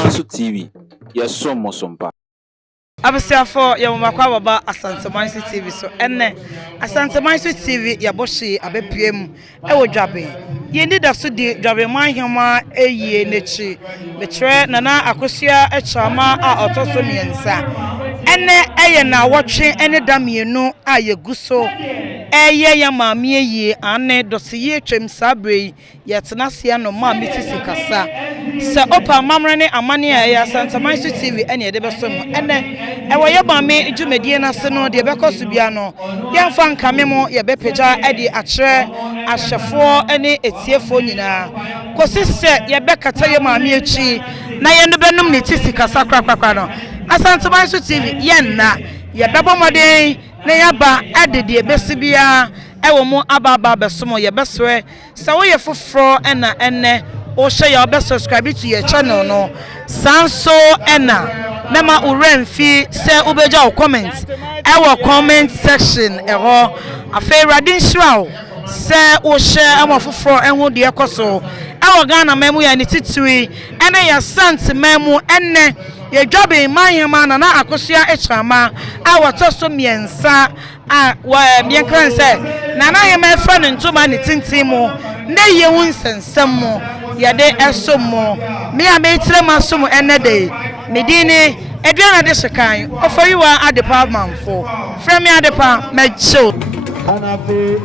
Juabenmanhene TV. Yes, some mosompa. Abasiafo ya mumakwa baba Asante TV so enne Asante TV ya boshi abepiem ewo Juaben yendi da so di Juabenmanhene eyie nechi betre nana akosua echama a otoso miensa enne eye na wotwe ene da mienu a yeguso eye ya maami eyie ane dosiye twem sabre yetenasia no ma mitisi kasa se opa mamrene amane ya Asante TV ene ye de besom enne ewa ye maami dwumedie na se no de bekoso bia no yemfa nkame mo ye bepeja edi akre ahyefo ene etiefo nyina kosise ye bekata ye maami echi na ye no benum ne tisi kasa kwakwa no Asante TV yenna ye bebomode na yaba adede ebesibia ewo mu ababa besomo ye beswe se wo ye foforo ena enne o share your subscribe to your channel no sanso ena mema uremfi se ubeja o comment ewo comment section eho afa radin shraw se o share am foforo enho de ekoso ewo Ghana memu ya ni titui ena ya Asante memu enne ye Juabenmanhene na akosua echama awotoso miensa a wa mienkan se na ye mefa ne ntoma ne tintimu na ye wunsensem mo ye de esomo me a metire masomo enede medini eduana de sekan oforiwa adepa manfo frame adepa mecho anabe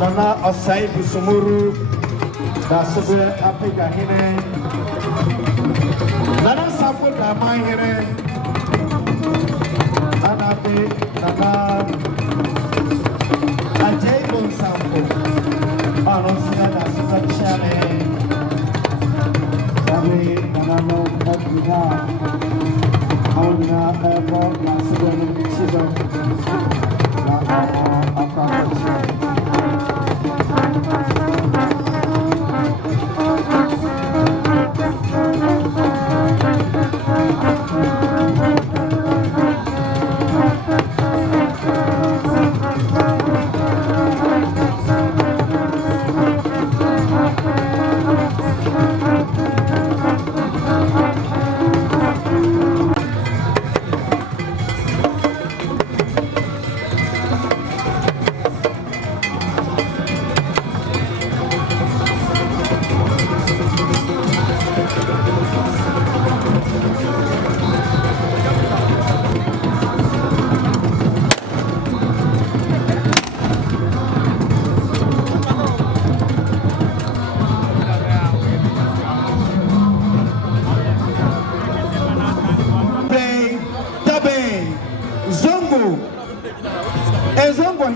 nana osai bisumuru da sobe Africa hine nana sapo da Manhene anabe nana ajay bon sapo anosia da sobe chale sabe nana no odina auna ebo na sobe chido na akwa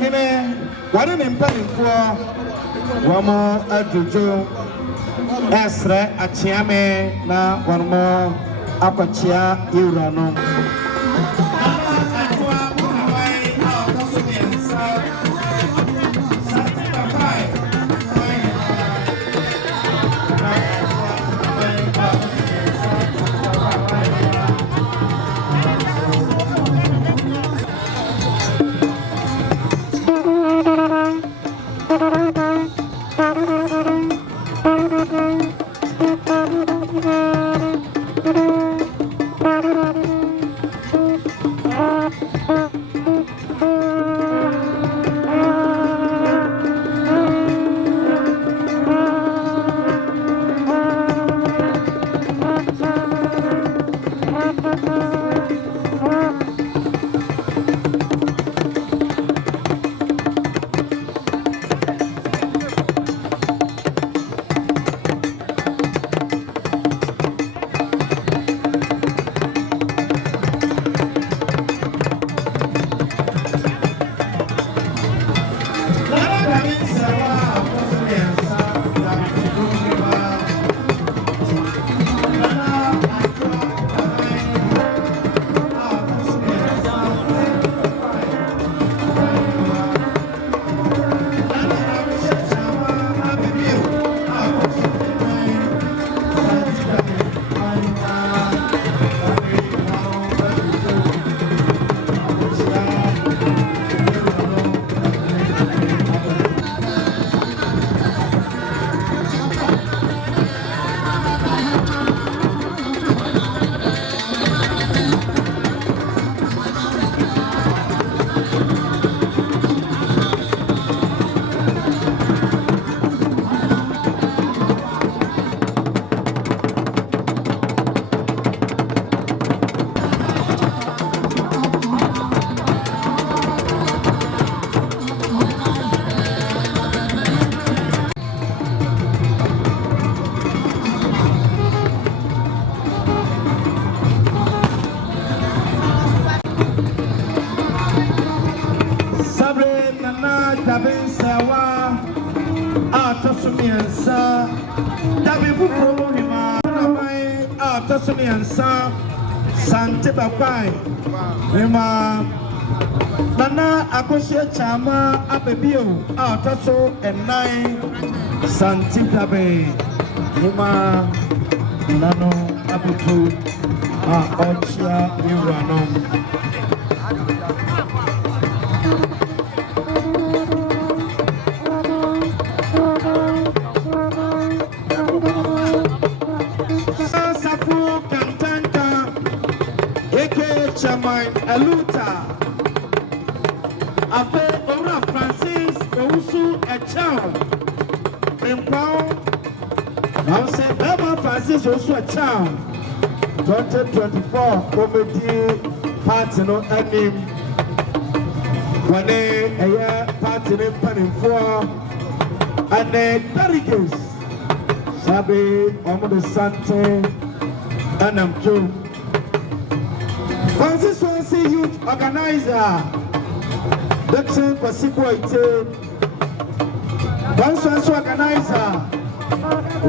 Juabenhemaa wale ne mpanimfoɔ wɔn adojo ɛsrɛ akyeame na wɔn akɔkyea ewura no Juabenhemaa Tasumi and Asante Babai Hemaa Nana Akosia Chama Abebio Taso and 9 Asante Hemaa Nano Abutu Ochia Uranom Aluta Abe Ora Francis Ousu Echao Impao now say Bema Francis Ousu Echao 2024 comedy party no anim Wane Aya party ne Panimfo and delegates Sabi Asante and Amjo Consistency Youth Organizer, Dixon Pasipoite, Consistency Organizer,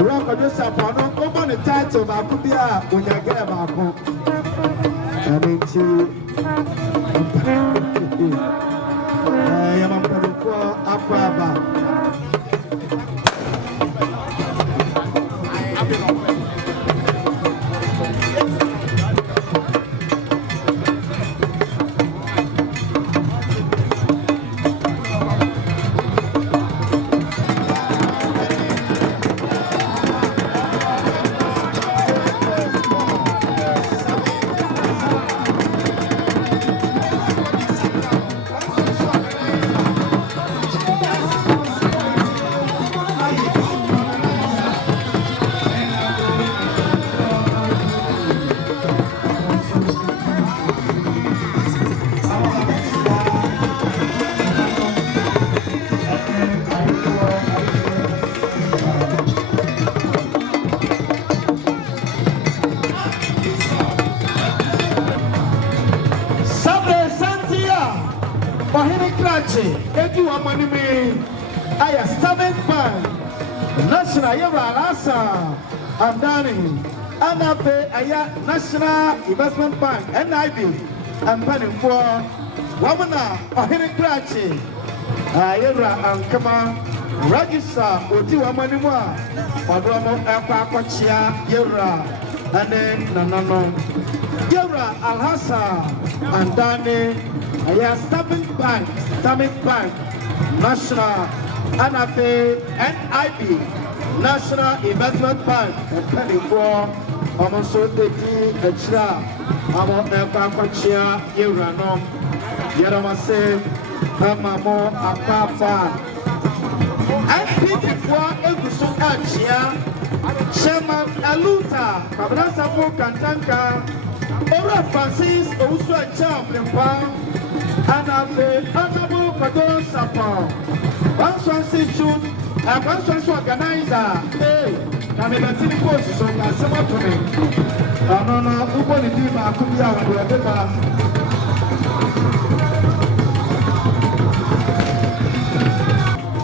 Rock of the Sapano, open the title of Akubia when you get about home. And it's I am a for Aquaba. Juabenmanhene, I establish bank, National Yavarasa, Andani, Anafe, Aya, National Investment Bank, NIB, and Penning for Wamana, Mahini Krachi, Ayera, and Kama, Rajisa, Juabenmanhene, Odomo, Apakochia, Yera, and then Nanano, Yera, Alhassa, Andani, Aya, Establish bank, National Anafe NIB National Investment Bank and penny for almost so the extra among the Pacochia Uranom Yeramase Amamo Apapa and people for Egusu Achia Shema Aluta Cabrasa for Cantanca Ora Francis Ousu Champa Anafe Anabo Padon Sapon Constitution and Constitution Organizer. Hey, I'm in a city post, so I'm somewhat to me. I don't know who will be my Kuya and whatever.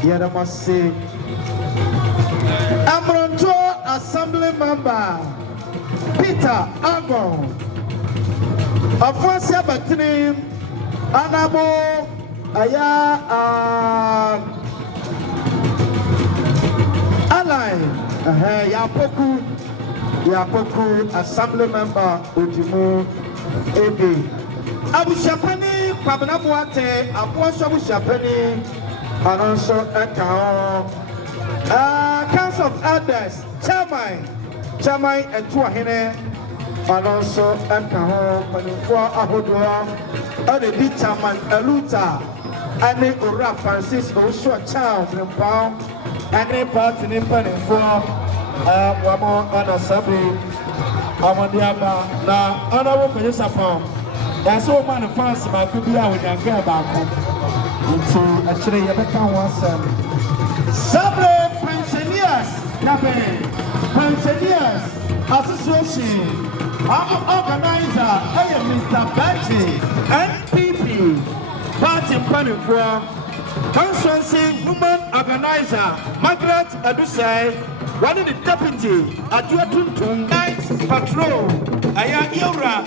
Yet I must say, Amronto Assembly Member Peter Agon of Francia Batini Anamo Aya Alai Yapoku Assembly Member Ojimo Ebe Abu Shapani Pabanabuate Apostle Abu Shapani and also Ekao Council of Elders Chairman and Tuahine and also Ekao Panifua Ahodwa and the big chairman Aluta and the Ora Francis also a child in Pound and the party in Panifua Wamo and Asabi Amadiaba now honorable Minister Farm. That's all man of France about could be out with your girl back home. So actually you become one son. Sabre pensioners Pensioners Association organizer Mr. Betty NPP party planning for Constituency Women Organizer Margaret Adusai, one of the deputy Aduatuntum Night Patrol, Aya Yura,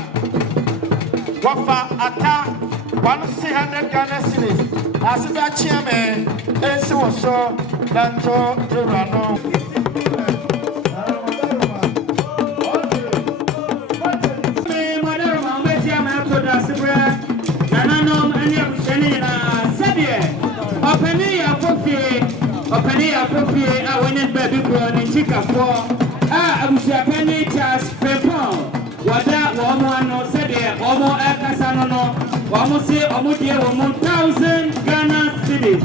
Wafa Ata, 100 Ghana cities, as a chairman, and so was so, Danto Durano. Openia appropriate I went baby girl in Chica for I'm Japanese Charles Pepon. What that woman no said there, almost Casano, almost say almost 1,000 Ghana cities.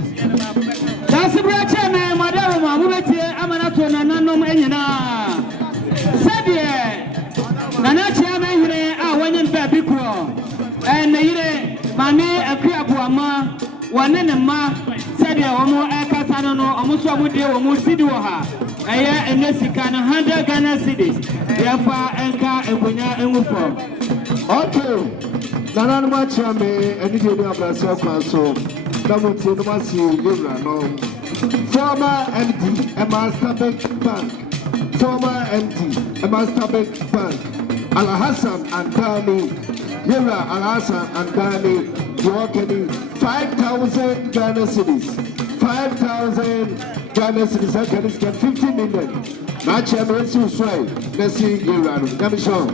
That's a great chairman, Madame, I'm not to Nanum Enina. Said there, Nana chairman here, I went in baby girl. And the Mammy, a Kriabuama, one and a ma. Said there, almost Casano, almost what would do, almost Siduha. I am in 100 Ghana cities. Therefore, Enka and Bunya and Wufo. Okay. Nana Machame and you know about self so. Namutu Masi Libra no. Former MD, Emma Stabek Bank. Former MD, Emma Stabek Bank. Al Hassan and Dani. Libra Al Hassan and Dani. Walking 5,000 Ghana cities. 5,000 Ghana cities. I can get 50 million. Match Emerson Sway. Let's see Libra. Let me show.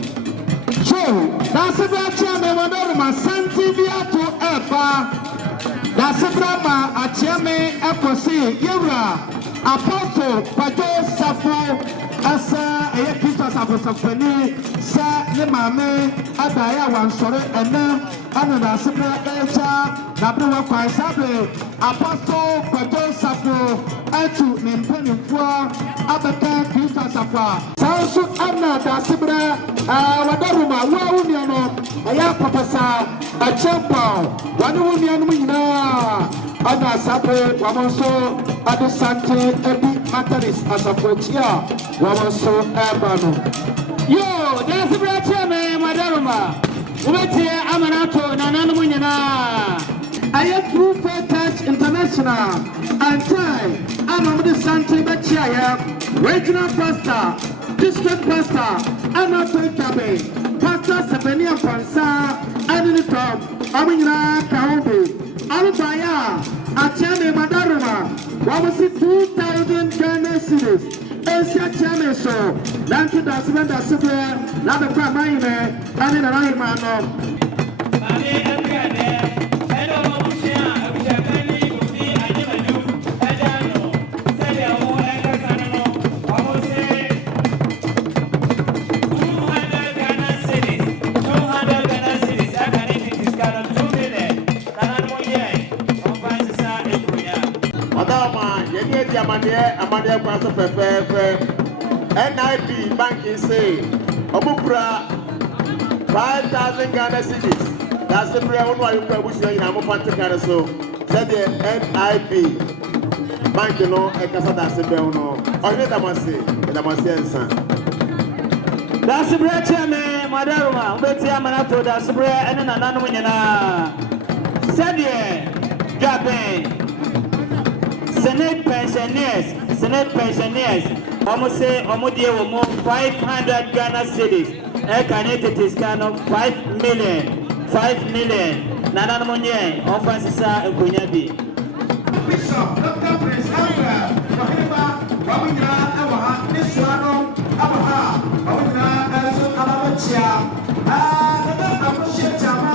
That's a bad chairman. Asante to Eba. That's a drama. A chairman. Eposi Yura Apostle Pato Safo Asa Epitos Apostle Sa Lemame Adaya Wansore and that's a Echa Nabu Kwaisabe Apostle Pato Safo Etu Nimpeni Fua Abaka Pita Safa Sansu Anna Dasibra Wadaruma Wawuniano Aya Papasa a champion Wanumianumina Ada Sape Wamonso Asante Ebi Mataris as a Potia Wamonso Ebano. Yo, that's a great chairman, Madaruma. Wait here, Amanato, Nanamunina. I am True Fair Touch International and time. I'm on the Asante Bachia, Regional Pastor, District Pastor, Anato Kabe, Pastor Sabenia Pansa, and in the top, Amina Kaobi, Alubaya, Achame Madaruma, what was it 2,000 Ghana cities? Asia Chame so, Nanti Dasman Super, Nada Pramine, and in a Raimano. Amande Kwanso Pepe NIB banking say Omupra 5,000 Ghana cities. That's the prayer one you can wish you in Amopanti Ghana so. Said the NIB bank no Ekasa that's the bell no. Or you Damasi and son. That's the prayer chairman, Madaruma, Betty Amanato, that's the prayer and an anonymous. Said the Juaben. Senate pensioners, almost say, Omodia will move 500 Ghana cities. Connected is kind of 5 million. Nana Monye, on Francisca and Punyabi. Bishop, Dr. Prince Albert, Mahima, Babina, Amaha, Niswano, Amaha, Babina, Elso, Alabachia, Apostle Chama,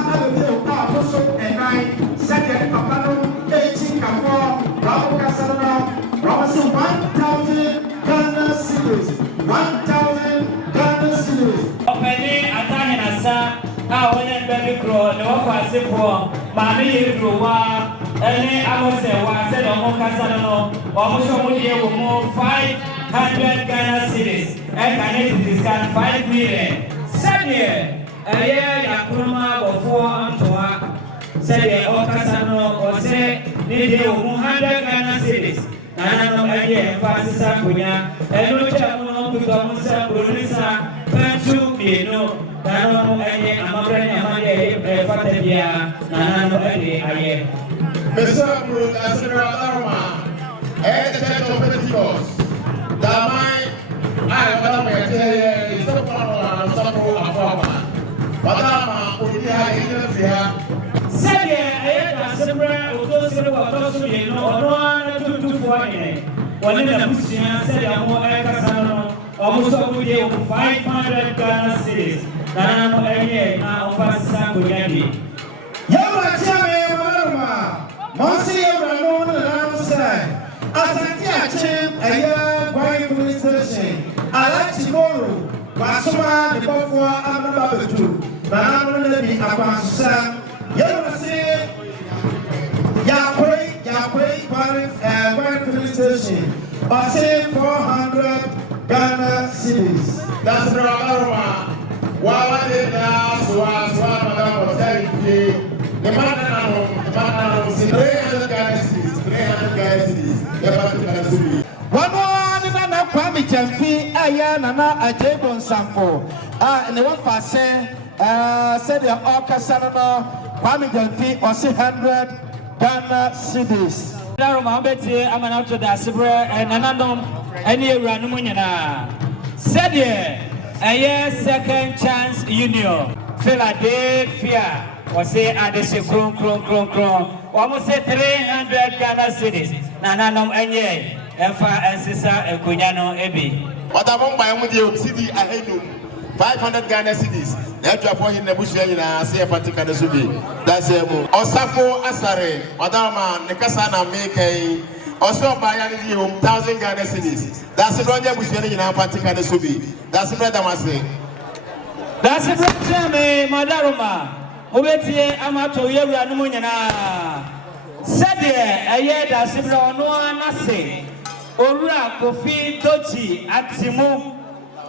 Apostle, and Nine, Second Papano, 18 Kafo, Rabu Casano, Robinson 1,000 Ghana cities. 1,000 Ghana cities. Opening Atahinasa, I went baby crow, no one for Mammy Rua, and I was a one said Omo Casano, almost will move 500 Ghana cities. And connected this kind 5 million. 7 years, a year Yakuruma before Antoa. Said Ocasano or say, need 100 Ghana cities. Nana no idea, Francisca Punya, and no Chamono to Gamusa, Brunisa, Panchu, no, Nano, and Amaran, Amade, Fatabia, Nana no idea. Mr. Bruce, that's the Rama, and the Church of Pentecost. That mine, I tell you, is the one of Afama. Madama, who did I hear? Say, I Sabra, who told you, no, 2 to 4. One in the Bushia said, I want Casano, almost over here 500 Ghana cities. Nana, now, Passan Bugatti. Yama Chame Malama, Monsieur Ramon alongside. Asante a year going to the station. I like tomorrow. Masuma, the Bofua, Ababu, Nana, the Apansa. Yama say, Yahweh, Paris, and going to the station. I say 400 Ghana cities. That's the Rama. Why did I was Madame was telling you? The man, 300 Ghana cities, 300 Ghana cities. One more than a Kwame Jamfi, Nana, a Jabon Sampo. And the one for say, said the Orcasano, Kwame Jamfi, or 600 Ghana cities. I'm an out to the Sabra and Anandom, and you run Munana. Said a second chance union. Philadelphia was say at the Kron. Almost 300 Ghana cities. Nananum and ye, Efa and Sisa and Kunyano Ebi. What among my own city, I hate 500 Ghana cities. That's why in the bush, I say a particular subi. That's a move. Osafo Asare, Madama, Nekasana make also by 1,000 Ghana cities. That's the Roger Bush in a particular subi. That's the brother must say. That's the brother, Madaruma. Obeti amato yeru anumunyana. Sede eye da sibra ono anase. Owura Kofi Dochi Atimu.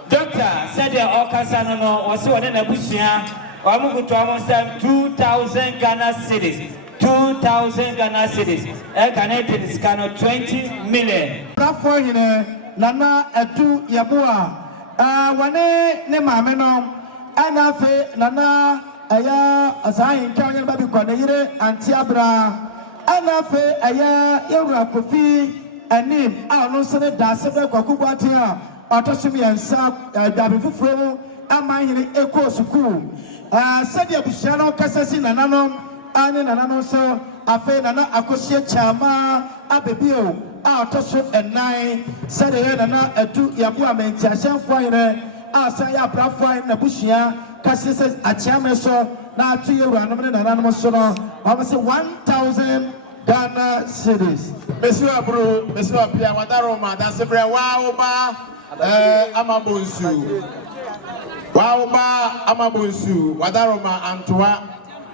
Doctor said the Okasa no was one in a bushia. Wamugu to almost 2,000 Ghana cities. 2,000 Ghana cities. Connected is kind of 20 million. For Nana Atu Yabua. Wane ne mameno. Anafe Nana Aya Azain Kanya Babi Konere Antiabra. Anafe Aya Yura Kofi Anim. I don't say that Dasebe Kwakubatia. Autosumi and Sap, Dabifu Fro, and my echo school. Said the Bushano Cassasin and Nanom, and Nanano so, a fair and Akosia Chama, Abebio, Autosum and Nine, said the Nana, a 2 Yabuaman, Chashan Fire, Asaya Brafine, Nabushia, Cassis, a Chama so, now 2 years, and Anonymous Sono, almost 1,000 Ghana cities. Monsieur Bru, Monsieur Pia Madaroma, that's a very wow. Amabunsu Wauba Amabunsu Wadaroma Antoa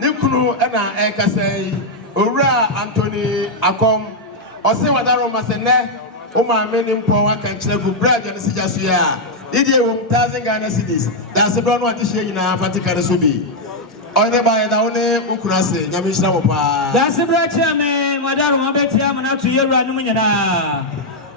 Nikunu Ena Ekasei Ura Anthony Akom Ose Wadaroma Sene Uma Menim Power can check bread and Sijasuya Idia 1,000 Ghana cities. That's a brown one to share in our Vatican Subi. Only by the only Ukurase, Yamishna Mopa. That's a bread, Madame Mabetia, and to your Ranumina.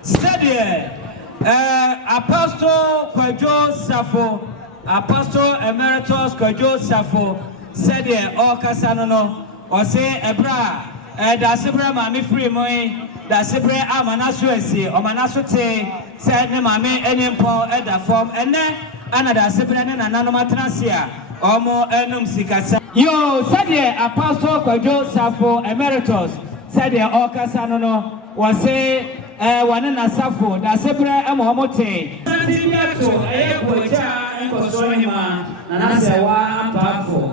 Steady. Apostle Kwajo Safo, Apostle Emeritus Kwajo Safo, said the Okasano, or say Ebra, Dasibra Mami Free Moy, Dasibra Amanasuesi, or Manasute, said Mami Enimpo at the form, and then another Sibra and Ananomatrasia, or more Enum Sikasa. Yo, said the Apostle Kwajo Safo, Emeritus, said the Okasano, was say. One in a Safo, the Sebra and Momote. Santiago, a Boja and Juabenmanhene, and I say, one powerful.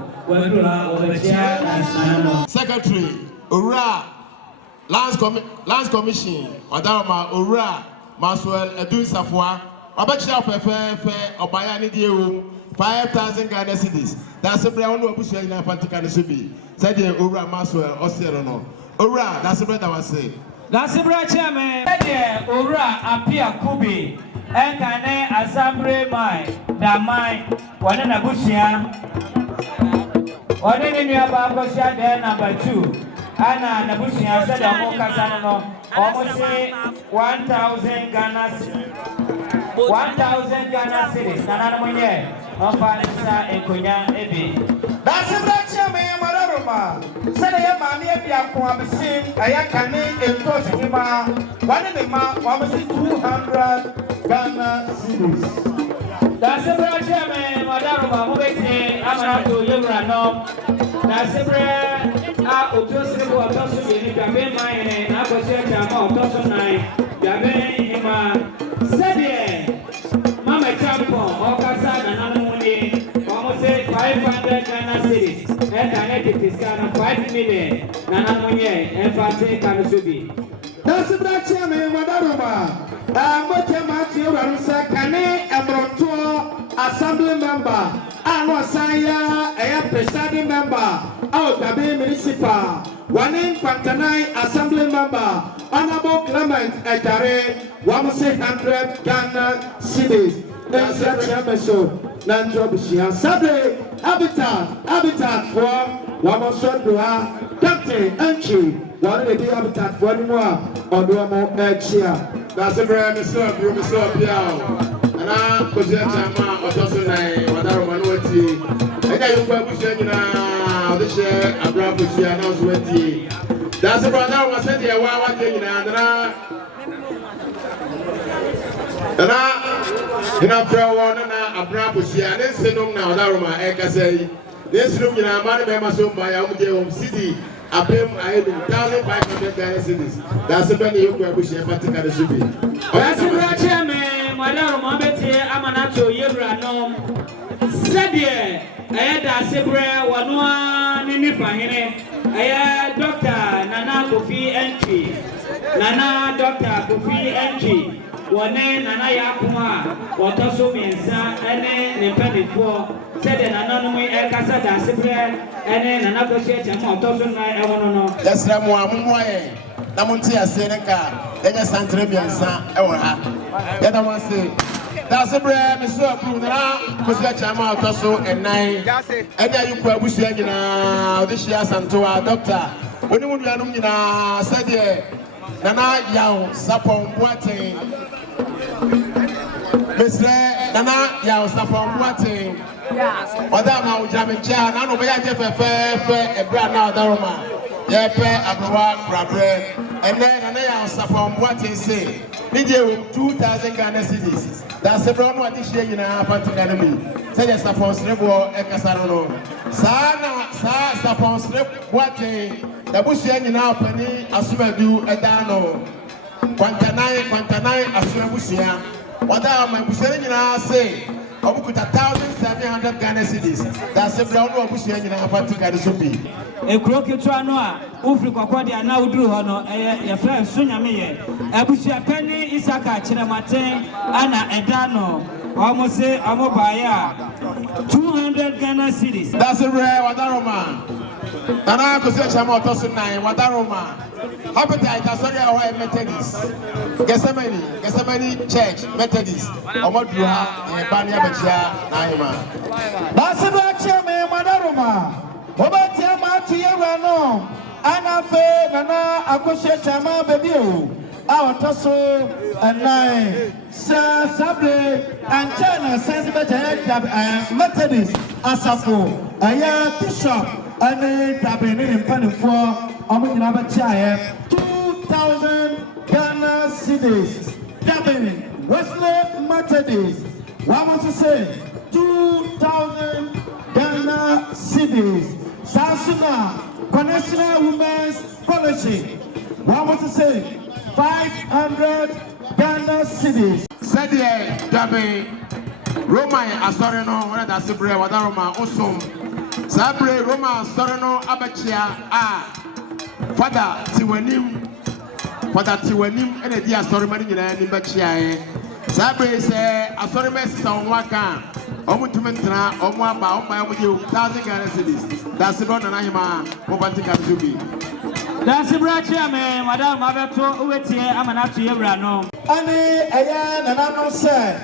Secretary, Ura, Lands Commission, Madama, Ura, Maswell, Edun Safwa, Abacha Fefe, Obayani Diu, 5,000 Ghana cities. That's a brown Bush in a particular Subi. Said Ura, Maswell, Oceano. Ura, that's a brother was say. That's the branch, man. Ura appear Kubi, and can Asante my that mine, one in a bushia. One in your Babosia, there number 2. Anna Nabushia said, almost say 1,000 Ghana cities. 1,000 Ghana cities. Nana Moye, Ofanisa, and Kunya Ebi. That's the branch, man. Wadaruma, Senaya Mania Kwamisi, Ayakani, and Toshima, Juabenmanhene, 200 Ghana cedis. That's a brand chairman, Wadaruma, Mobese, Amanato, Yurano. That's a brand out of Tosu, Juabenmanhene, and Abosha, Tosu 9, Juabenhemaa, Sebie, Mama Champo, Okasa, and Anamuni, almost 500 Ghana cedis, and Kinetic is kind of 5 million, Nanamunye, and Fate Kamisubi. That's a black chairman, Wadaruma. What am I to Ransa Kane, a Bronto, Assembly member, and Wasaya, a presiding member, out of the municipal, one in Pantanai, Assembly member, Honorable Clement Ejare, 100 Ghana cedis. That's a chairman, so Nanjobishia, Sabre, habitat for Wamasodua, Captain, Entry, one of the habitat for anyone, or Duamo Chia. That's a brand new stuff, you miss up, yeah. And I'm Cosia Chama, or Tosunai, Wadaruma, and I look at Bushia now, the share, a brand Bushia, now sweaty. That's a brand now, was said here, one thing, and after one, a brand Bushia, and then send them now, Daruma, Eka say, this room in a man, Mamasum by our city. I pay 1,500 Ghana cedis. That's the penny you can push a particular should be. That's a great chairman, Madame Mabete, Amanato, Yebranom. Sebie, I had a Sebre, Wanua, Ninifahine. I had Dr. Nana Kofi Entry. Nana Dr. Kofi Entry. One Nana Yakuma, Watoso Mensa, and then penny for. Said an anonymous Casada Sebre, and then another Chama, Tosun, I don't know. Yes, Ramoy, Namuntia Seneca, then a Santrabian San, Ewa. The other one say, that's a brand, Mr. Puna, Cosia Chama, Tosso, and 9. And then you could wish you this year, Santoa, doctor. When you would have said, Nana Young, Sapon, Boating. Mr. Nana Young, Sapon, Boating. Madame Juabenmanhene, I know where I get a brand now, Daruma. Yepe, Abroa, Brabre, and then I support what he say. Did you 2,000 Ghana cedis? That's a brown what this year in our party academy. Say the support strip or Ekasano. Sana, Sa, support strip what the bush in our penny, Asumedu, Edano. Quantanai, Asumebusia. What am I say? I will put 1,700 Ghana cedis. That's a brown one bush in our party academy. A croquet to Anoa, Ufrico Quadia now drew Hono, a friend Sunyame, a Bushia Penny, Isaka, Chinamate, Anna Edano, almost say Amobaya, 200 Ghana cedis. That's a rare Wadaruma. Nana Cosia Motosu 9, Wadaruma. Appetite, sorry, our Methodist. Gethsemane Church, Methodist. Omodua, Bania Bachia, Naima. That's a black chairman, Wadaruma. Obatia Mati Rano, Anafe, Nana, Akosha Chama, Baby, our Tosso, and 9, Sir Sabre, and China, Sensible Methodist, Asafo, Aya Bishop, and Tabin in Penny for Ominabachaya, 2,000 Ghana cedis, Tabin, Wesley Methodist, what was to say, 2,000 Ghana cedis. Sansuna, National Women's Scholarship. What was to say? 500 Ghana cedis. Said ye, Dabe, Roma, Asorino, where that's the bread, Wadaruma, Osum. Sabre, Roma, Sorino, Abachia, Father Tiwanim, and the dear Soromani in Bachia. Sabre say, Asorimes on Waka. Omutumentra, Omwaba, Oma, with you, 1,000 Ghana cedis. That's the one and I'm a be. That's the right chairman, Madame Mabato, Uetia, Amanatu Yabrano. Ani Ayan and I said,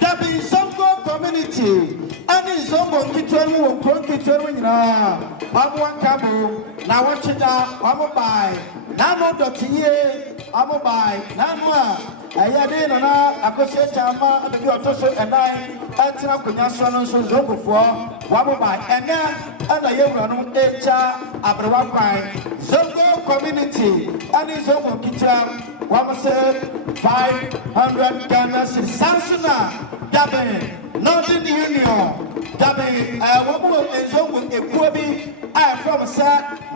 there be some community, and in some kitchen will cook kitchen now. One cabo, now watch it out, I'm a buy. Now no dotier, I'm a buy. Now, Ayadin and I could say Chama, and you are also and I, Atina Kunyason, so Zogo for, Wabu buy, and then and I am Echa Abrawakai, Zongo community, and his own kitchen, 500 Ghana Sansuna, Gabe, Northern Union, Gabe, Woman and Zongo Equabi, I from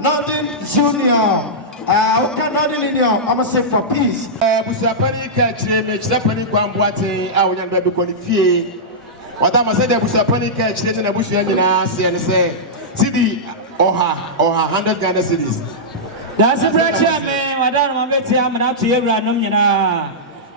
Northern Union. Northern Union, I'm say for peace. Busapani catch me, Japani Guambuate, our young baby qualify. What I must say, Busapani catch and a bush and say, City or her 100 Ghana cities. That's a prayer, man. Madame, I'm not to you, Ranum.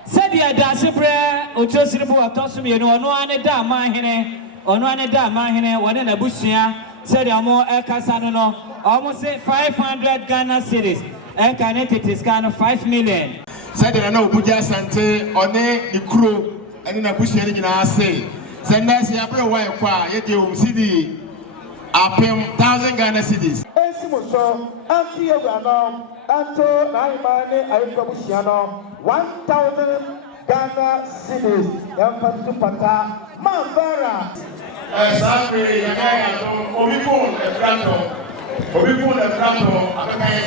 Said ya, that's a prayer, or just report to me, no one a damn mahine, or no one a damn mahine, one in a bushia, said ya more El Casano, almost 500 Ghana cities, and connected is kind of 5 million. Said I know Buja Asante, on the crew, and in a bushia in our say. Send us your prayer, yet you see up 1,000 Ghana cities. So, Auntie Rano, Anto, Naimane, Ayukabusiano, 1,000 Ghana cities, Yampatu Pata, Mambara. Asante, Obifon, the Franco, Abakaya,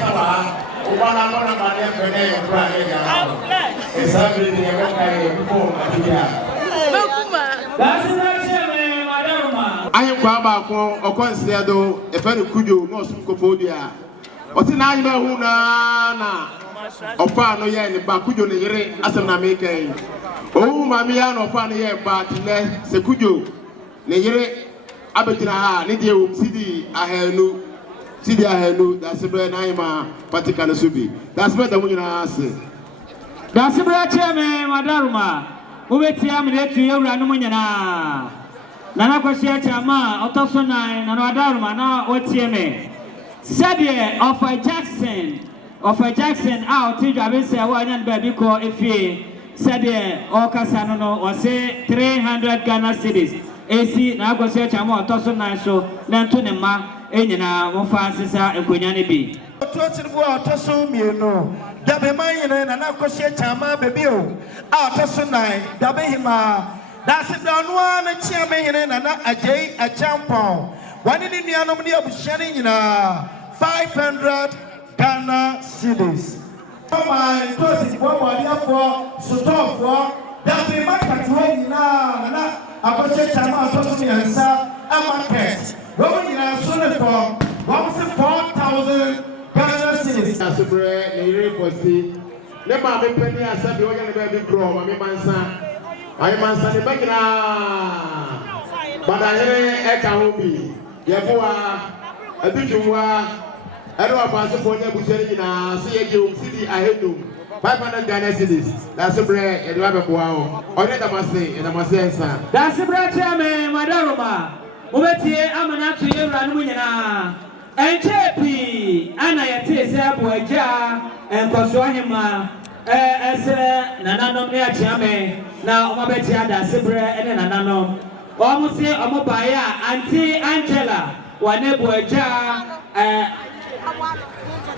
Ubana, Mania, Fene, and Brian. Asante, the Abakaya, that's the right chairman, Madame. I am Baba or considered a very good most Copodia. What's an Ima Huna? Or Pano Yan, Bakujo, Asana making. Oh, Mamiano, Pania, but Sekujo, Negre, Abetina, Nidia, City, I have no, that's a brand Naima, Paticana Subi. That's better when I say. That's the right chairman, Madame. Ubetia mretu yeura numanyana nana kwashia chama otosonai nana wadaruma na otieme sabie of a Jackson out to Juabense awanyan baby ko efie sabie okasa no wase 300 Ghana cedis AC na kwashia chama otosonai so na ntonema enyina mofa sisa ekwanyane bi Otochirbu otoso mieno Juabenmanhene na nakoshia chama bebio Asante, Juabenhemaa. That's it. Danwa na Juabenmanhene na ajay a champion. One in the anomaly of sharing in 500 Ghana cities. My closest one for Sutton for Juabenmanhene na akoshia chama otoso miensa amarket. Going in soon for 4,000 Ghana cities. That's a bread, Posti. Never be penny as a baby grow, my mansa, the Bagina. But I hear Ekahobi, Yabua, a Bijua, I don't pass upon your Bushina, see you, city, I hate you. 500 Ghana cities. That's a bread, and Rabba Wow, or let us say, and I must say, that's a bread, Chairman, Madaroma. Ubeti, I'm not to you, Ranwina. And JP, Anna Yatisa, Boja, and Juabenhemaa, Nanano Chame, now Omabetia, da Sibre, and Nanano. Almost say Omobaya, Auntie Angela, Waneboja,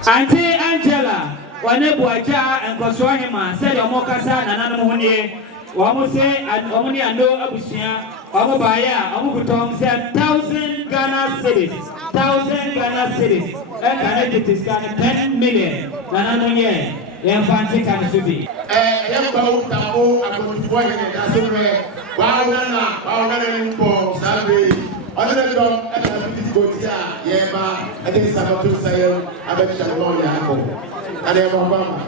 Auntie Angela, Waneboja, and Juabenhemaa, said Omokasa, Nanano Honey, almost say, and Omoni and no Abusia, Omobaya, Omukutom said 1,000 Ghana cities. 1,000 Ghana cities, and connected is 10 million. Nananoye, Fancy can be. Yambo, Tabo, and Juabenhemaa, that's a way. Wow, Saturday. Other dog, and a bit Gotia, Yema, and then it's about to say, I bet you know Yako. And then Obama.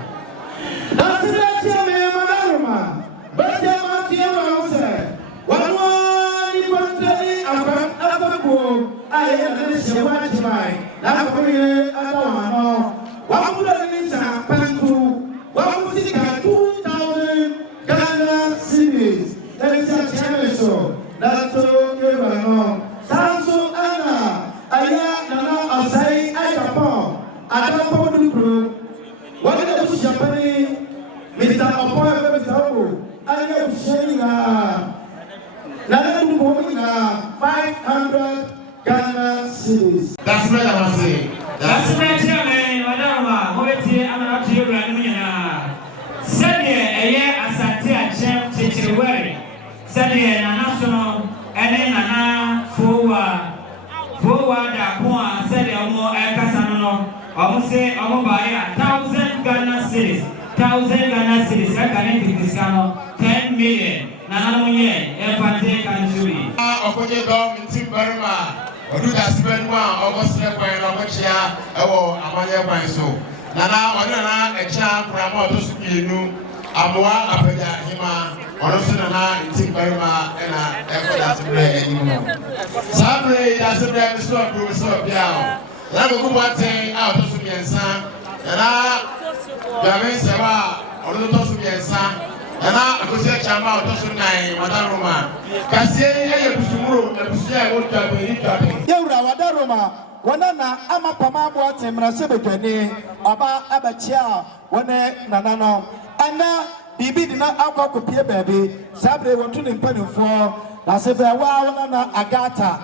That's the Chairman, Madame. But Yama said, one I am the Juabenhemaa. That's for you. I don't know. What would I need to happen to? What would it get 2,000 Ghana cities? That is a challenge. That's all you know. Sanso Anna, Aya, Nana, Asai, Ayapon, Adapon Group. What is the Japanese? Mr. Opoy, Mr. Obo, I am sharing Nana 500 Ghana cities. That's what I was saying. That's right, Chairman, Madama, Moeti, I'm not here, Ranmina. Sunday, Asante, Chem, Chichiwari. Sunday, National, and then Nana, for forward a said the Omo Casano, almost say Omo Baya, 1,000 Ghana cities, 1,000 Ghana cities, I can take this 10 million. Nanamoye, Infante Kansuri. Okoje dom in Team Barima. Odu da spend one almost a point of a chair, Amaya Panso. Nana, Odana, a champ, Ramo, Tosukinu, Amoa, Juabenmanhene, Onosana, in Team Barima, and that's anymore. Sabre, that's a brand store, Bruce of Yao. Lago Kuate, out of Subiansan, and Yamin Sava, or the Tosubiansan. Ana akosia chama otoso nine wadaroma kase eye busumuro ebusia wo Juabenhemaa yewura wadaroma wana na amapama bo atemra sebedwane oba abachia wone nanano ana bibi dina akokopie baabi sabre wonto ne mpanimfo na sebe wa wana na agata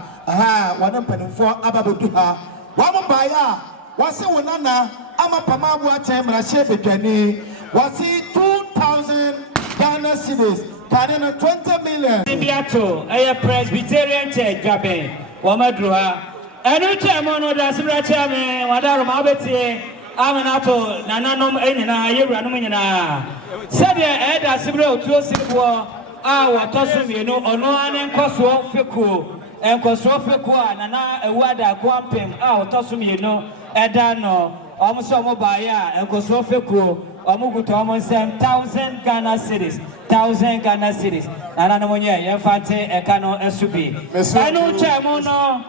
wana mpanimfo ababodu ha wamo baya wase wona na amapama bo atemra sebedwane wase 2,000 Ghana cities, Canada 20 million. Biato, a Presbyterian church, Juaben, Wamadrua. And you chairman of the Sibra chairman, Wadaro Mabete, Amanato, Nananum, Enina, Yeranumina. Said the Eda Sibra to Sibwa, our Tossum, you know, or no one and Coswo Fiku, and Coswo Fiku, Nana, a Wada, Quampim, our Tossum, you know, Edano, almost Omobaya, and Coswo Fiku. Omugu Thomas 1,000 Ghana cities, 1,000 Ghana cities. Nanamoye, Infante, Ekano, Esubi. Anu Chamono.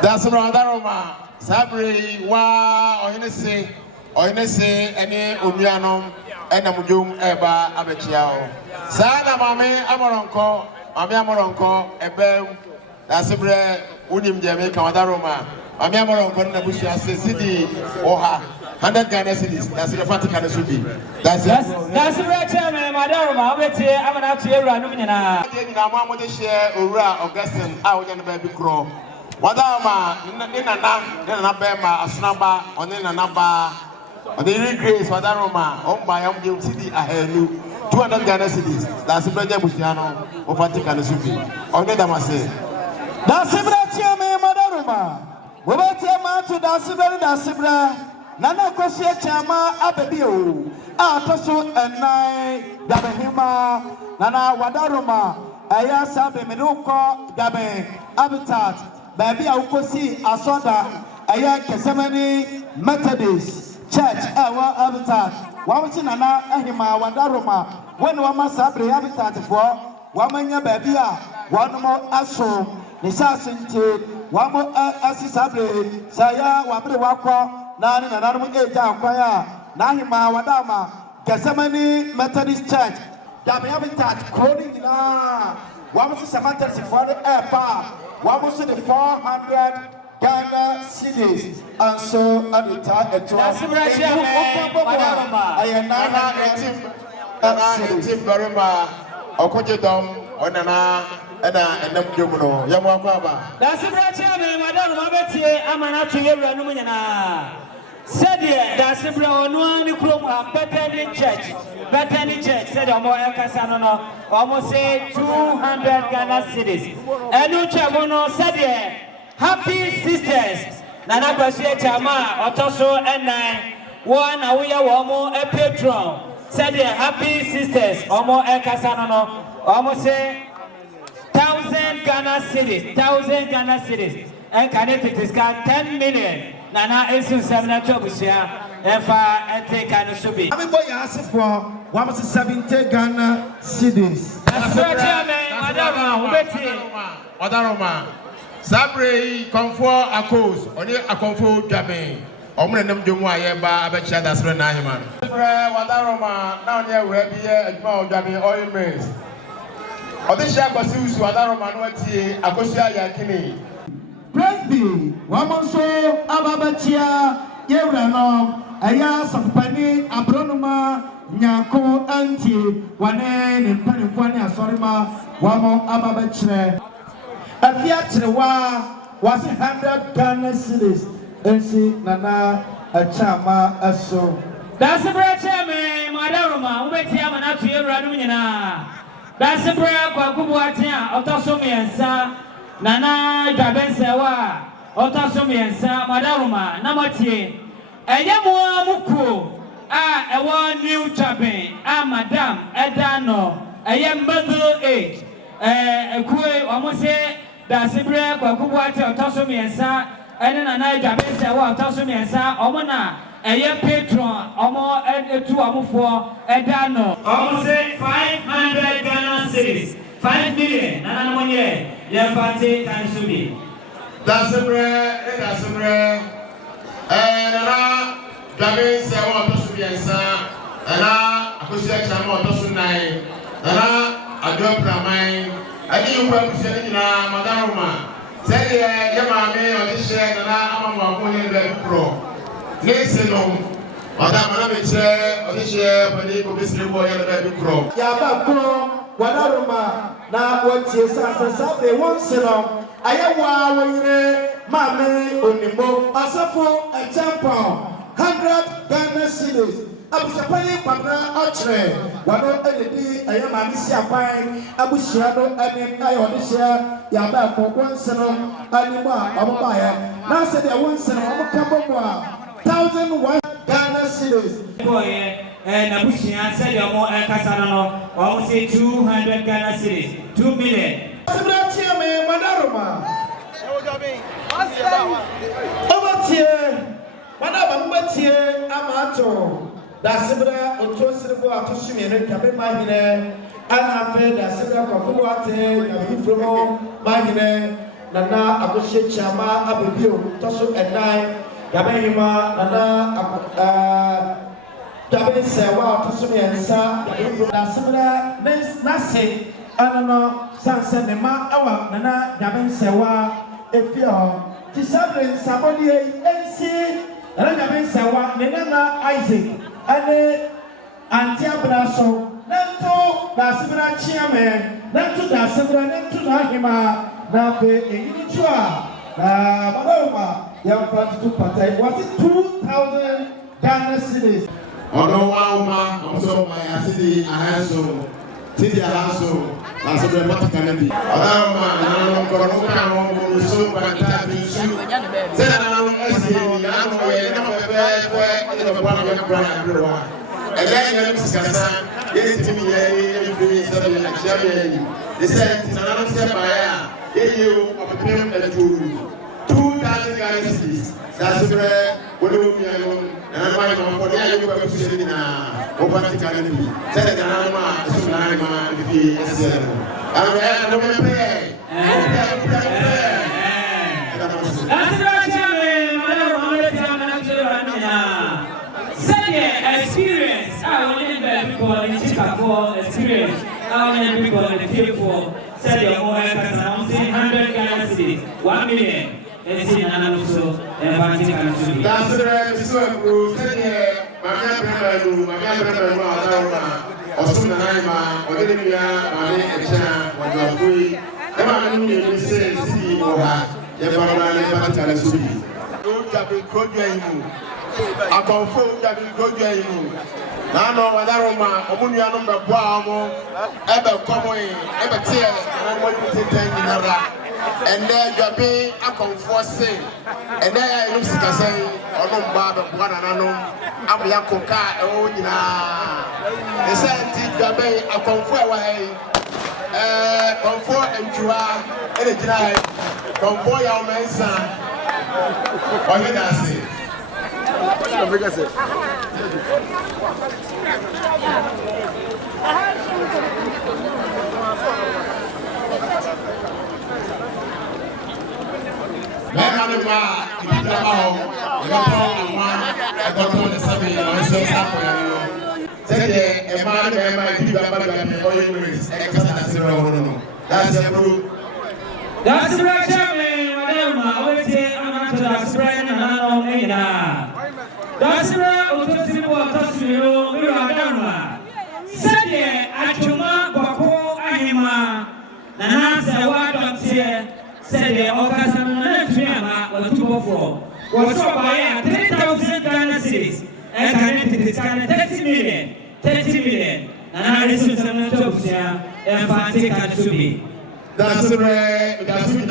That's Radaroma. Sabri, wa, or Inese, any Umianum, and Amujum, Eba, Abechiao. Sada Mame, Amoronco, Amiamoronco, Ebe, that's a bread, Unim Jamaica, Wadaroma. Amiamoronco, Nabushia, City, Oha. 100 Ghana cities. That's the Fanta Ghana should be. That's the right time, Madam. I'm out here running. I'm going to share Ura, Augustine, out in the baby crow. Wadama, in a Bema, a snubber, on in a number, on the grace, Wadaroma, on by Young City, I hear you. 200 Ghana cities. That's the Brother Bushiano, or Fanta Ghana should be. On the Damase. That's the right time, Madaroma. We will tell you that's the very Nana Kosia Chama Abebio, Tosu and Nai, Juabenhemaa, Nana Wadaroma, Aya Sabe Menuko, Gabe, Habitat, Baby Aukosi, Asonda, Aya Kesemani, Methodist, Church, Awa Habitat, Wamati Nana, Ahima, Wadaroma, when Wama Sabre Habitat for, Wamanya Babia, one more Aso, Nisasinti, one more Asisabre, Saya, Wabre Wako. Nani na namu eja kwaya Nahima Wadama Gethsemane Methodist Church Habitat Coding na Wamusi Samantha for the airport Wamusi the 400 Ghana cities and so at the time that's Team Barima Okoje dom onana and Jomuno Yamakwaba. That's the right time, Madam Mabete, Amanato Yeranumina. Said that's the brown one, Bethany Church, said Omoya Casano, almost say 200 Ghana cities. And Uchabono said, Happy Sisters, Nana Basia Chama, Otoso and I, one Awia Womo, a patron, said Happy Sisters, Omo Casano, almost say 1,000 Ghana cities, 1,000 Ghana cities, and Canada is 10 million. Nana is in 7 Tobusia, and far and take and Subi. I'm going to ask for 170 Ghana cities. That's right, Madam, Wadaroma. Sabre, comfort a cause, only a comfort Juaben. Omrenum Jumwa Yeba, Abecha, that's Renahiman. Wadaroma, now near Rabia, and Juaben oil mills. Odisha Basus, Wadaroma, Nwati, Akosia Yakini. Presby, Wamonso, Ababachia, Yevrano, Aya Sapani, Abronoma, Nyako, Anti, Wane, and Penifania, Sorima, Wamo, Ababachre. A Fiatrewa was 100 Ghana cities, and see Nana, a Chama, a so. That's the bread, Madama, wait here, and up to your Radumina. That's the prayer, Kwakubuatia, Otosomi and Sa. Nana Juabensewa Otosumiensa Madaruma Namotie Eyamo Muku ewa new Juaben Madam Edano middle age ekue omose da sibre kwakubuate Otosumiensa ene Nana Juabensewa Otosumiensa omona patron omo etu amufo Edano omose 500 Ghana cedis 5 million Nana Monye Yefante Kansubi That's Nana Juabensewa Otosumiensa Nana Akosia Chama Otosunai Nana Adopramai Adi Yuwa Kusia na Madaruma Sede Yamame Odishe Nana Amama Kuni Pro Nesenom Madame Meche Odishe Padi Kubisribo Yelebe Pro Yaba Pro Wadaruma na watie sasa de wonsenom ayawa wire mame onimo asafo example 100 Ghana cedis abusapani kwabna ochre wano enedi ayama misi apan abushia no anim ayodisha yaba ko wonsenom anima abaya na se de wonsenom amukabo a 1001 Ghana cedis boy na bushia said your more kasana no almost 200 Ghana cedis 2 million Sabratia me Madaruma Obatie Madaba Mbatie Amato da Sabra Otosiribo Atosumiene Juabenmanhene Anafe da Sabra Kwakubuate Yabifromo Mahine Nana Aboshe Chama Abibio Toso Enai Juabenhemaa Nana Juabensewa Otosumiensa da Sabra Nase Anano Sansanema Awa Nana Juabensewa Efio Tisabre Sabodi NC Nana Juabensewa Nana Isaac Ane Antiabraso Nanto da Sabra Chiame Nanto da Sabra Nanto da Hima Nape Eyinichua Madaruma Yamfati tu Patai was it 2,000 Ghana cedis Ono Wauma also my Asidi Ahaso Tidi Ahaso That's the Patakanadi. Alama, Nano Koroka, so Patabi, Senano Essi, Yano, the one of the brand. And then you Sasa, get to me, they said, Nano Sabaya, you of a payment and 2,000 guys. That's the what do we alone? And I'm going for the other person in a open academy. Said that I'm a Sunama, the PSL. I'm going to play. That's right, experience. I want people in Chicago experience. I want people in the people. Said your own 100 Ghana cedis, 1 million. That's the right, so Nano Wadaruma, Omunia number Guamo, Eber Comoy, Eber Tear, and I'm going to take and there Juaben a conforcing, and there I look to say, or no bad of one and another, Abiakoka, Odina. They said Juaben a comfort way, comfort and Jua, and a drive, comfort your man, son. What did I say? That's the right time, madam. I will say, I'm not the friend and I don't know. That's the right of we are done. Said, Achuma, Bako, Ahima, Nana, what don't say, said the Okasan, or 204. Was so by 3,000 Ghana cedis and connected to 30 million. And I listen to some jobs here and fancy can to be. That's the way. That's the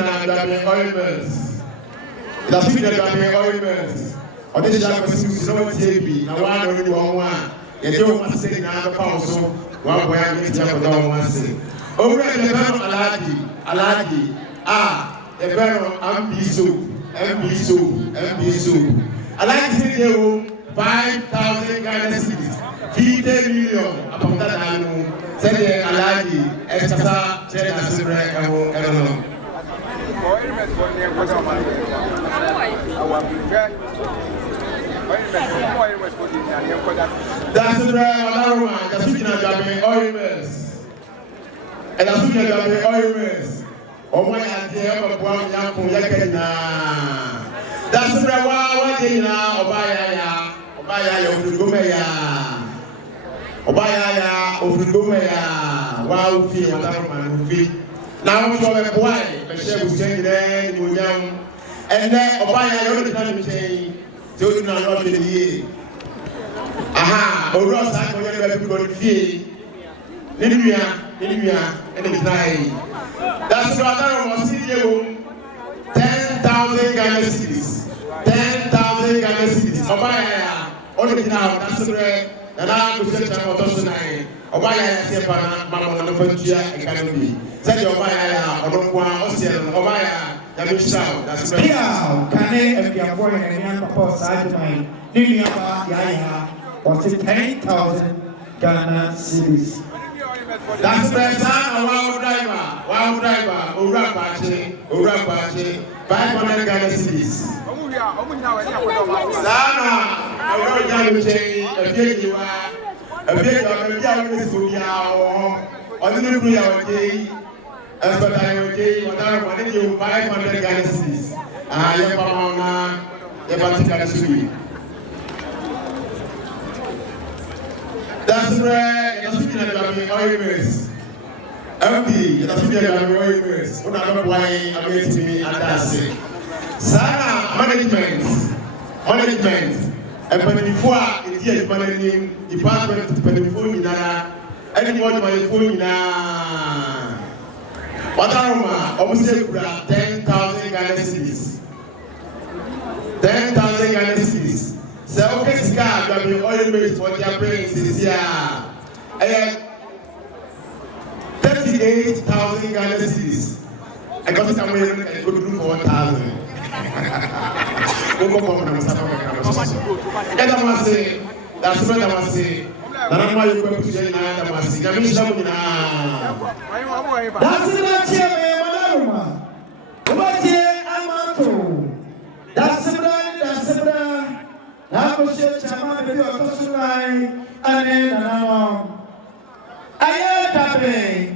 oilments. That's the oilments. On this job, we see no TV. Now, one only one. You don't want to say now the power so one way I make it up without one say. Over the Venom Aladi. The Venom MBSU. I like to see you 5,000 Ghana cities. 50 million upon that animal. Send the Aladi, Exasa, Chena Silver, and that's the Alarma, that's the oilments. And that's the oilments. Oh, my idea of one young Yakena. That's the Wadina, Obaya, of Gomea, wow, feel movie. Now, for a boy, Michelle was saying there, you young, and then Obaya, you're the time to change. So you know not the year. Aha, or Ross, I know everybody feel. Libya, and it's night. That's what I was seeing. 10,000 Ghana cities. 10,000 Ghana cities. Obaya, only now, that's the way. And I was just about those nine. Obaya, Mamma, and Canopy. Send your Obaya, or Obaya. That's yeah, can and be avoiding any other side of mine. Yaya, or 10,000 Ghana cities. That's the son of Wow driver, Urapache, 500 Ghana cities. Sana, I wrote down the chain, a big you are, a big of the day. As what I will give, what I wanted you 500 Ghana cities. That's right, that's the oilments. Empty, that's the oilments. What I'm why against me and that's it. Sana, management. And when before it is managing department, when the phone in anyone by the phone in Wadaroma, almost 10,000 Ghana cities. 10,000 Ghana cities. So, okay, Scar, you have oilments for their brains this year. 38,000 Ghana cities. I got some way and go to 4,000. That's what I must say. That's why you go to say, that's the That's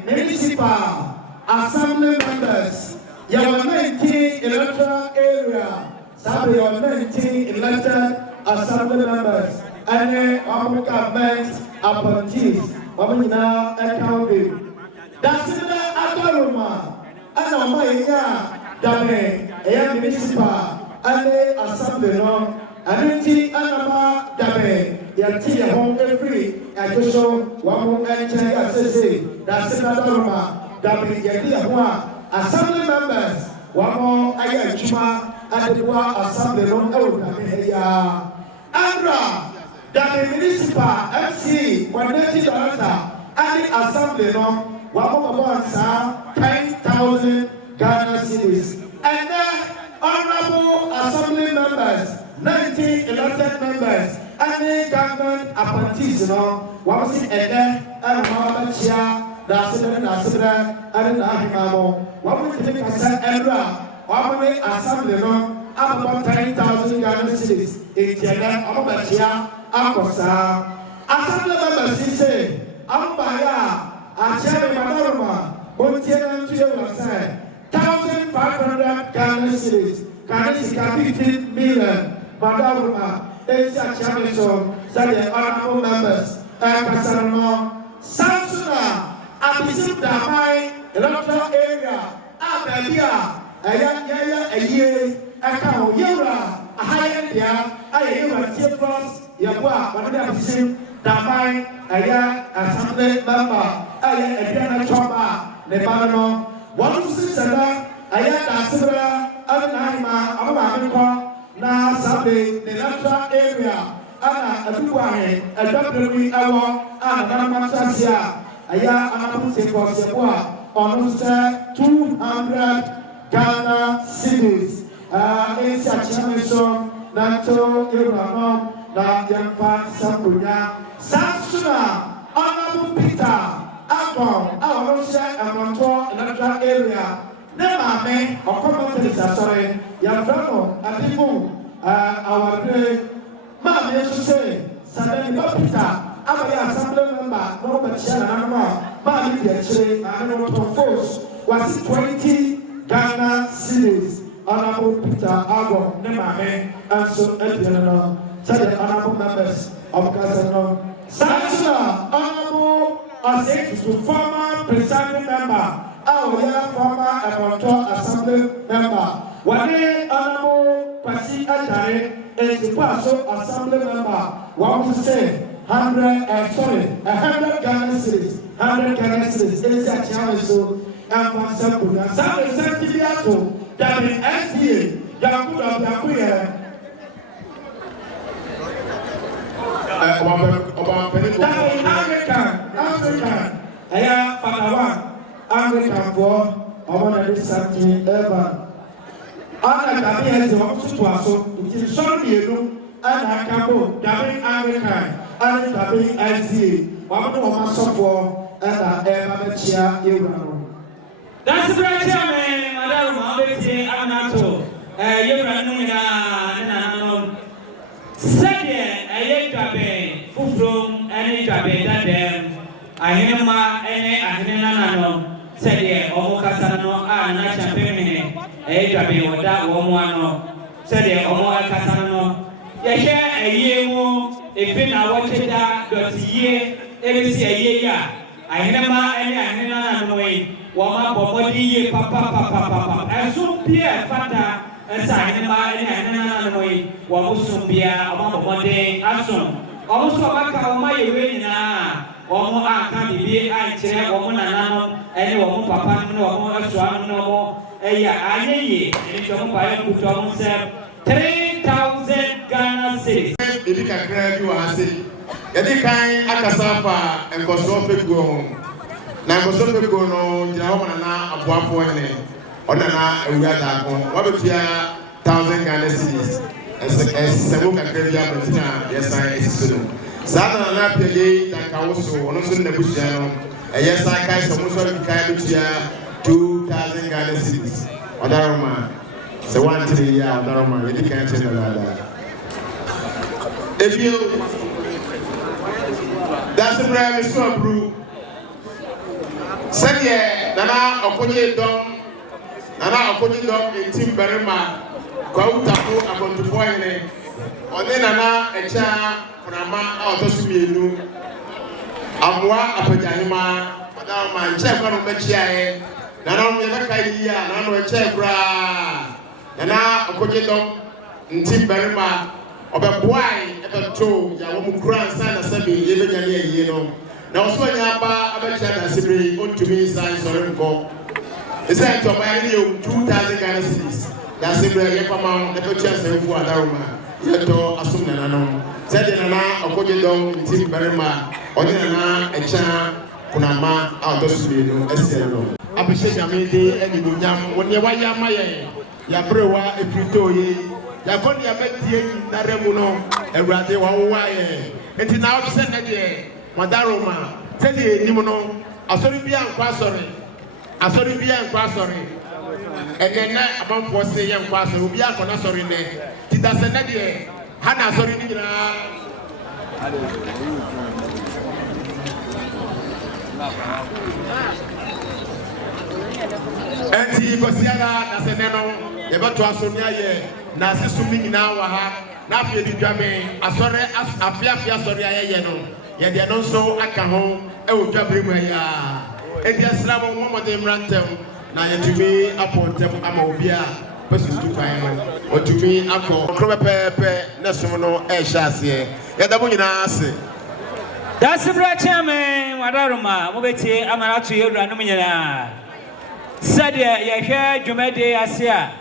municipal assembly members. You have 19 electoral area. Some you have 19 elected assembly members. And government appointees. Now accounting. That's the Adaruma. And municipal and assembly. And Anama Dabe, Yati home every and show one and that's Adaruma, Dabe Yadi assembly members, one more Ayachuma and the assembly room. Andra, Dabe municipal MC, $180 and the assembly room, one more 10,000 Ghana cities. And then honorable assembly members. 19 elected members, and the government appointees, what was it, and that's and what we take as an error, what we assembly, about 10,000 Ghana cities, in Jena, Abachia, Akosa. Assembly members, he said, Ambaya, Achebe Madaruma, Bontiana to your side, 1,500 Ghana cities, Ghana 15 million. Madaruma, Asia Champion, the honorable members, and Casano, Samsuna, Abisim Damai, electoral area, Ababia, a year, a cow, Yura, a high India, a year, Tipos, Yagua, Abisim Damai, a year, assembly member, a year, Choba, Nebano, One sister, I had a similar Juabenmanhene, Amama, na Sabe, the natural area, and a Juabenmanhene, a W hour, and a Matasia. I am a for Sequa, on 200 Ghana cedis. It's a chairman, Nato, Ibrahim, na Yampa, Sapunya, Satsuna, Honorable Peter, Akon, our Russia, and Montour, natural area. Never me, or comment is sorry, Yamfano, and people, our great man, yes, to say, Saturday, Peter. I'm a assembly member, no but Shannon, Mali, and no force was 20 Ghana cedis. Honorable Peter Agon, Nemame, and so Edwin, said the honorable members of Casano. Sansula, honorable Asante to former presiding member, our former Montour assembly member. One day, honorable Pasi Ajay is the Paso assembly member. One to say, 100 Ghana cedis, 100 Ghana cedis, is a challenge so, and for Sampuna. Some is Santiago. That in SDA, Yaku of Yakuya. African. I am Padawan, African for Omana Santi Urban. Anna Gabi has also to us, it is sorry you and I can go, Gabi African, and Gabi SDA, one of my software, and I am a chair, you. That's the right chairman, Madam Mabeti Anato. You run Nana. Second, a Yabe, Fufrum, any Jabe, that them. I hear ma any Ahinano, said Omocasano, and Juabenmanhene, a Jabe, or that woman, said Omo Casano. Yasha, a year more, if in our watching that, got ye, every year. I hear ma any Ahinano. Wama bobodi papa Asupia fata Sanima and Hanoi, Wamusumbia, Wamabode, Asun. Also, Baka, my arena, Wamo can be I chair, woman and any woman papa, no more, no more, aye, and your fire put on 3,000 Ghana cedis. If you can grab you, I say, any kind Akasafa and Kosofe go. Na kosofe ko no jina ho na aboafo ene odana awia da ko wabetia 1000 Ghana cedis esemo kakra bia betina yesa esiso sada na pele da kawoso ono so na busia no yesa kai so mo so kai betia 2000 Ghana cedis odaroma se wan 3 ya odaroma yedi kan tena da ebio that's the brand so bro. Sẹ́yẹ̀ nana ọ̀kọ́nyé dọ́m etí mbẹ̀rẹ̀mà kwawutako abọ̀ntufọ́ yẹn ọ̀nẹ́ nana ẹ̀kyá kùnàmá ọ̀tọ́sùmìẹ̀nu àmúwá apẹ̀jáyìmá ọ̀dàmà nkyẹ́ ẹ̀kọ́ nà ọ̀bẹ̀kyíà yẹ nana ọ̀nyẹ́ bẹ́ka yìí à nana ọ̀kyẹ́ ẹ̀kúrà nana ọ̀kọ́nyé dọ́m ntí mbẹ̀rẹ̀mà ọ̀bẹ̀bùáì ẹ̀bẹ̀tò yàwó mu kúrà nsá nà sẹ́bi yẹ́bẹ̀nyálé ẹ̀yẹ nọ. Now, so when you have a chance to be on to me, signs or go. It's like to buy you 2,000 Ghana cedis. That's it, where you come out, the chance to go at Aroma. You to assume that I know. Said Nana, a coach down, Tim Berima, or Nana, a chan, Kunama, out of Sweden, Estero. Appreciate your meeting and you yam when you want Yamaya, Yabrewa, if you do ye, Yabon Yabeti, Naremuno, and Rade Wawaya. And it's now said that Madaroma, tell you, Nimono, I saw you be sorry. I saw you be sorry. And then about what say young pastor will be a corner sorry there. Did that send that year? Hannah sorry. And he was here as a nano, ever to us on your Nasi swimming in our heart. Now, you did Juabenmanhene, a sorry as a fear sorry, I know. Yet they are not so at home, I will Juabenmanhene. And yes, Slavo, one of them ran them. Now, to me, upon them, I'm a beer, persons to find, or to me, I'm called Cropepe, National Air Chassis. Yet the woman asked. That's the right chairman, Madaroma, Mobeti, Amaratu, Ranumina. said ya share Jumede Asia.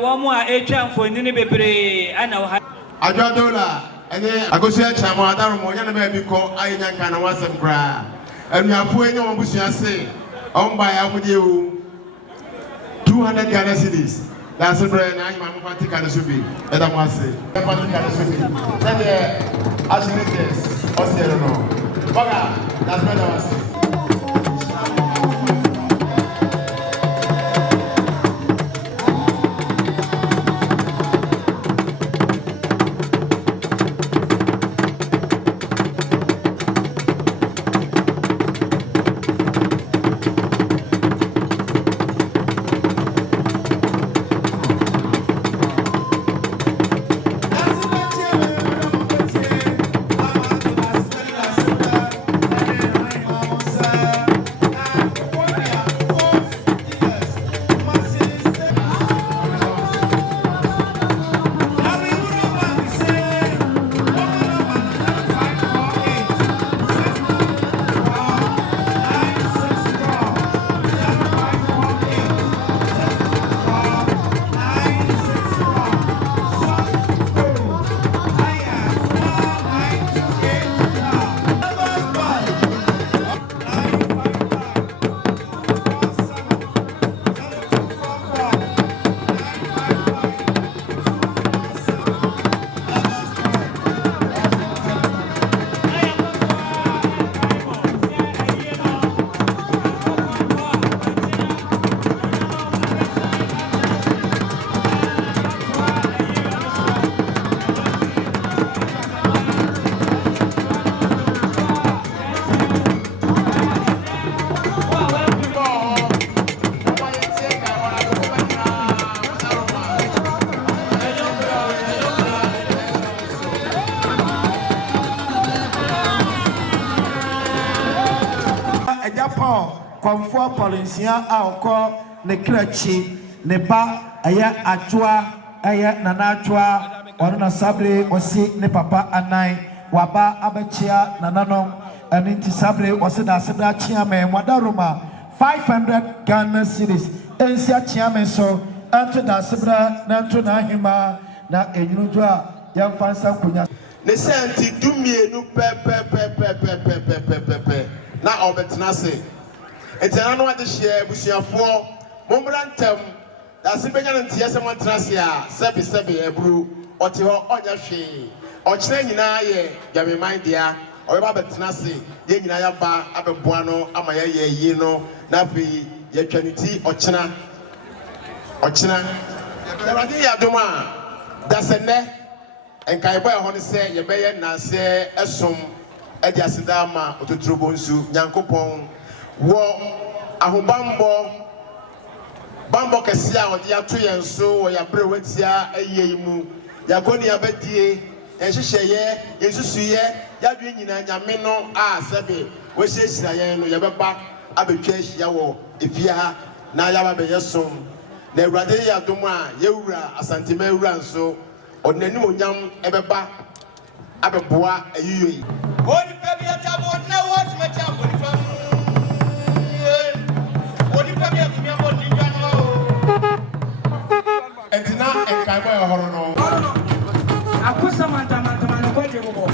One more HM for Nini Bebre and our Ajodola, and then I go see a chama, Darmo, baby call Ayan Kana was a cry. And we are putting on Busia say, on by Amudio 200 Ghana cities. That's a brand I'm going to take a subi. And I must say, I'm going to take a subi. Then, as it is, or say, I don't know. Baga, that's what I was saying. Comfort Policia, our call the Krachi, Nepa, Aya Achua, Aya Nanachua, Orana Sabre, Osi, Ne Papa and Nai, Waba Abachia, Nananom, and Inti Sabre, Osida Sabra Chiame, Wadaruma, 500 Ghana cities, Ensia Chiame so, Anto da Sabra, Nanto Nahima, Na Enujua, Young Fansa Kunya. The Santi do me no pepe. Now, Obetanase. It's an annual this year, we see a 4 Mombrantem. That's the beginning of Tiasaman Trasia, Sebi, a brew, or Tio Ojashi, or Chenina, Juabenmanhene, dear, or Babetanase, Yenaya Ba, Ababuano, Amaya, Yeno, Navi, Yakaniti, or China. The Radia Duma, that's a net, and Kaiba, I want to say, Yabaya Nase, Esum, Ediasidama, Otutubonsu, Yankopon. Wo ahobambo bambo kesia odi ato yen so wo ya brewetia ayemu ya goni abadie enhyehyeye yensusuye ya dwe nyina nyame no a sebe wo hyehyira yen no ya beba abetwa hia wo efia na ya ba beyesom na Awurade ya dom a yewura Asante ma ewura nso odnanim onyam ebeba abeboa ayiyoyi odi pebia tabo na what mecha bonifam and now, and Kaiba Horono. I put some man quite removable.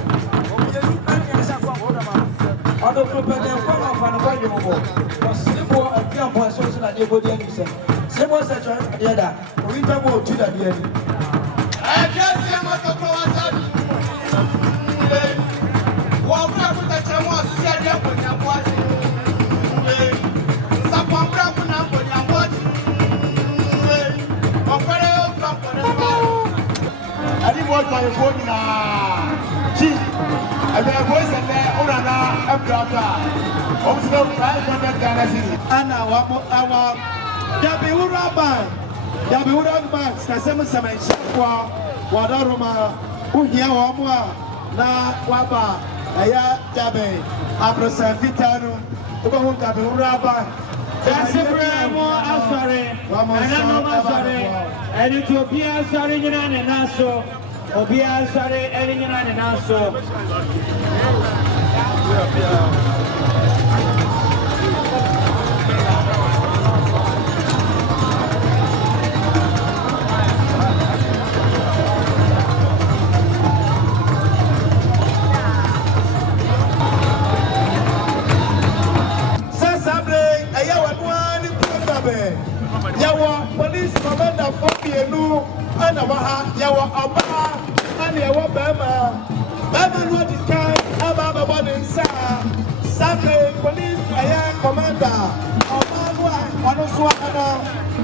Although the one quite removable. Simple and fear for social that they would say. Simple such the other. We don't go to the end. I just am not a provider. Walk up with the Chamos, set up when you're watching. Someone grab an apple when you're watching. I didn't want my phone now. Chief, and their voice and their owner after. Also, 500 Ghana cities. And our Juabenmanhene Bank, Kasema Saman, Wadaruma, Uhia Wamwa, Na Waba, Aya Jabe, Abrosa Vitano, Juabenmanhene Bank. That's a brand more sorry. And I'm sorry. And it will be a sorry and also. Or be a sorry and also. Jabe. Yawa police commander for Pienu and Abaha, Yawa Aba, and Yawa Bema. Bema no discard Ababa Bonisa. Sunday police commander Omanwa Onoswana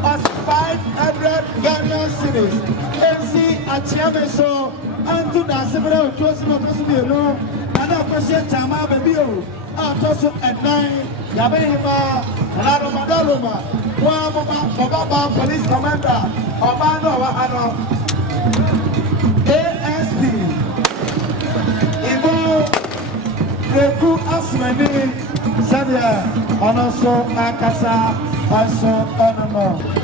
as 500 Ghanaian cedis. MC Achiameso and to the several Joseph and a question Chama Babio. Toso at 9, Juabenhemaa, Rado Madaluma, Baba police commander, Obano Wahano, ASP, Ibo, Reku Asmani, Sabia, Onoso Akasa, Aso Onono.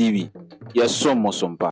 TV. Yɛsom mo so mpa.